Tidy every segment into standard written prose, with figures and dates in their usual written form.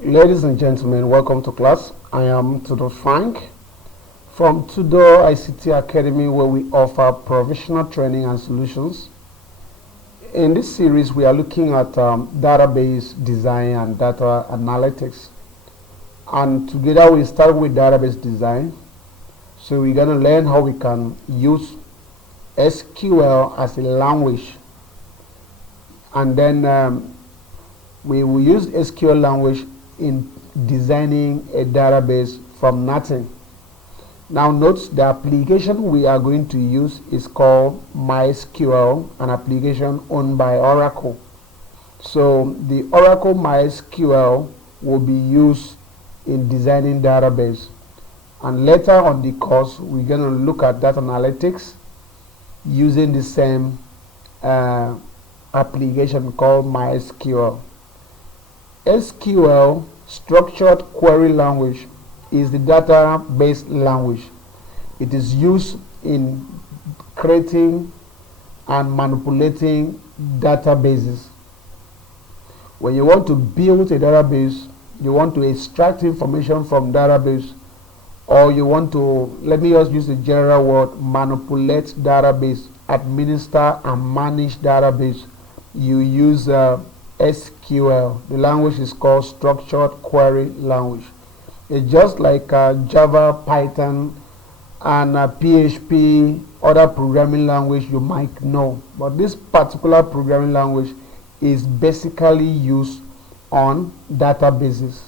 Ladies and gentlemen, welcome to class. I am Tudor Frank from Tudor ICT Academy, where we offer professional training and solutions. In this series, we are looking at database design and data analytics. And together we start with database design. So we're going to learn how we can use SQL as a language. And then we will use SQL language in designing a database from nothing. Now note the application we are going to use is called MySQL, an application owned by Oracle. So the Oracle MySQL will be used in designing database. And later on the course, we're going to look at data analytics using the same application called MySQL. SQL, structured query language, is the database language. It is used in creating and manipulating databases. When you want to build a database, you want to extract information from database, or you want to, let me just use the general word, manipulate database, administer and manage database, you use SQL. The language is called structured query language. It's just like Java, Python, and PHP, other programming language you might know. But this particular programming language is basically used on databases.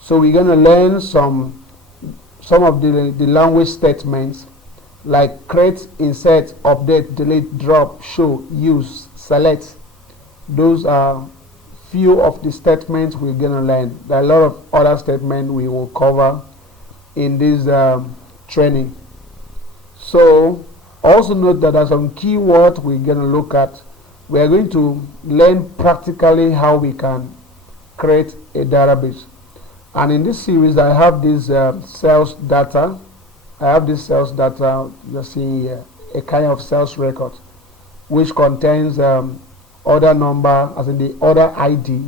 So we're going to learn some of the language statements like create, insert, update, delete, drop, show, use, select. Those are few of the statements we're going to learn. There are a lot of other statements we will cover in this training. So also note that there are some keywords we're going to look at. We are going to learn practically how we can create a database. And in this series, I have this sales data. I have this sales data you're seeing here, a kind of sales record, which contains order number, as in the order ID,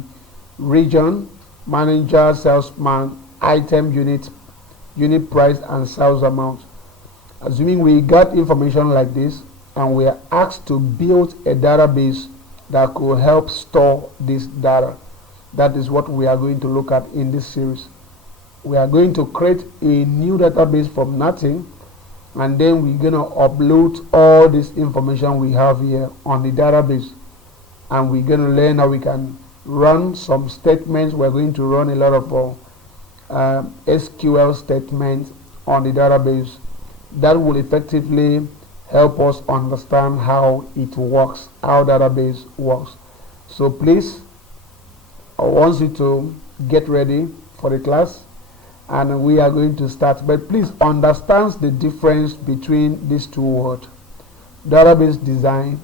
region, manager, salesman, item, unit price, and sales amount. Assuming we got information like this, and we are asked to build a database that could help store this data. That is what we are going to look at in this series. We are going to create a new database from nothing, and then we're going to upload all this information we have here on the database. And we're going to learn how we can run some statements. We're going to run a lot of SQL statements on the database that will effectively help us understand how it works, how database works. So please, I want you to get ready for the class, and we are going to start. But please understand the difference between these two words: database design.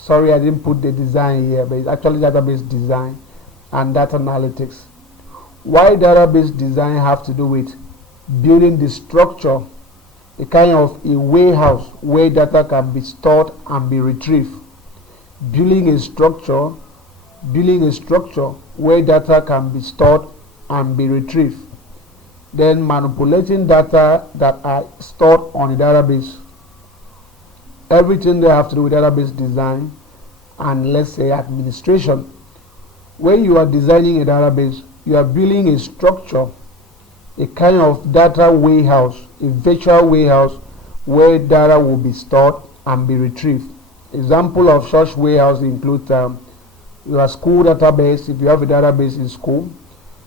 Sorry, I didn't put the design here, but it's actually database design and data analytics. Why database design have to do with building the structure, a kind of a warehouse where data can be stored and be retrieved. Building a structure where data can be stored and be retrieved. Then manipulating data that are stored on the database. Everything they have to do with database design and, let's say, administration. When you are designing a database, you are building a structure, a kind of data warehouse, a virtual warehouse where data will be stored and be retrieved. Example of such warehouse include your school database. If you have a database in school,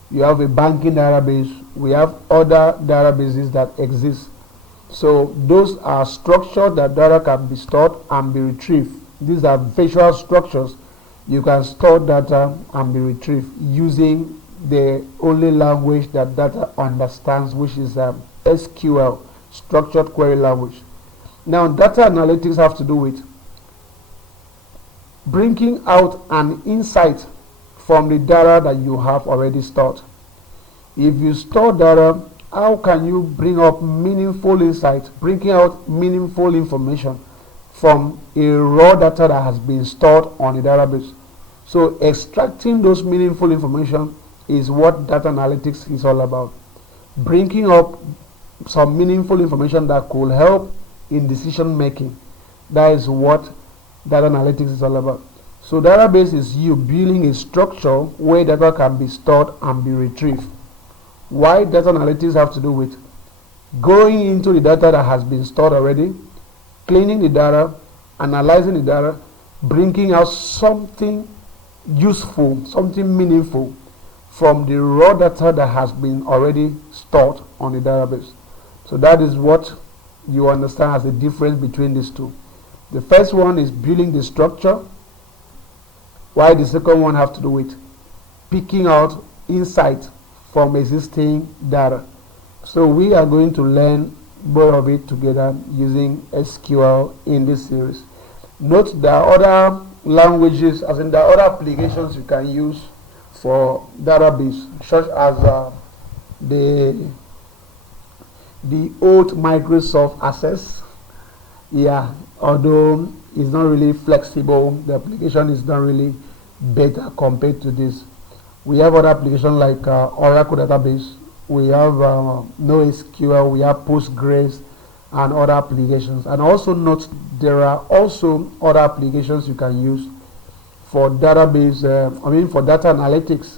you have a banking database. We have other databases that exist. So those are structures that data can be stored and be retrieved. These are visual structures. You can store data and be retrieved using the only language that data understands, which is SQL, structured query language. Now, data analytics have to do with bringing out an insight from the data that you have already stored. If you store data, how can you bring up meaningful insight, bringing out meaningful information from a raw data that has been stored on the database? So extracting those meaningful information is what data analytics is all about. Bringing up some meaningful information that could help in decision making. That is what data analytics is all about. So database is you building a structure where data can be stored and be retrieved. Why data analytics have to do with going into the data that has been stored already, cleaning the data, analyzing the data, bringing out something useful, something meaningful from the raw data that has been already stored on the database. So that is what you understand as the difference between these two. The first one is building the structure, while the second one have to do with picking out insight from existing data. So we are going to learn both of it together using SQL in this series. Note there are other languages, as in there are other applications you can use for database, such as the old Microsoft Access. Yeah, although it's not really flexible, the application is not really better compared to this. We have other applications like Oracle database. We have NoSQL. We have Postgres and other applications. And also note there are also other applications you can use for database. For data analytics.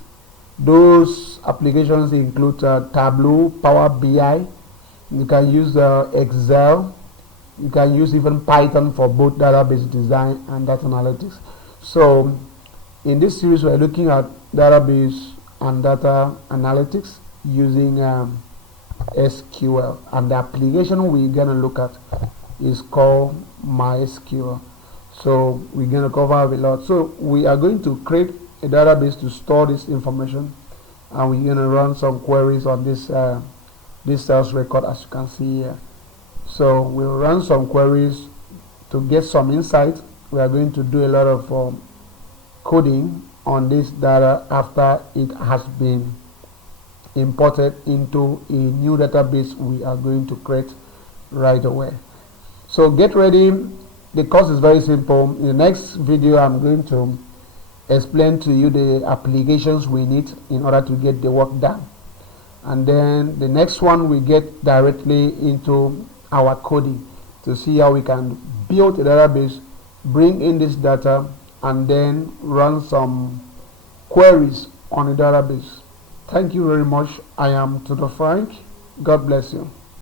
Those applications include Tableau, Power BI. You can use Excel. You can use even Python for both database design and data analytics. So in this series, we're looking at database and data analytics using SQL, and the application we're going to look at is called MySQL. So we're going to cover a lot. So we are going to create a database to store this information, and we're going to run some queries on this this sales record, as you can see here. So we'll run some queries to get some insight. We are going to do a lot of coding on this data after it has been imported into a new database we are going to create right away. So get ready. The course is very simple. In the next video, I'm going to explain to you the applications we need in order to get the work done. And then the next one, we get directly into our coding to see how we can build a database, bring in this data, and then run some queries on the database. Thank you very much. I am Tutor Frank. God bless you.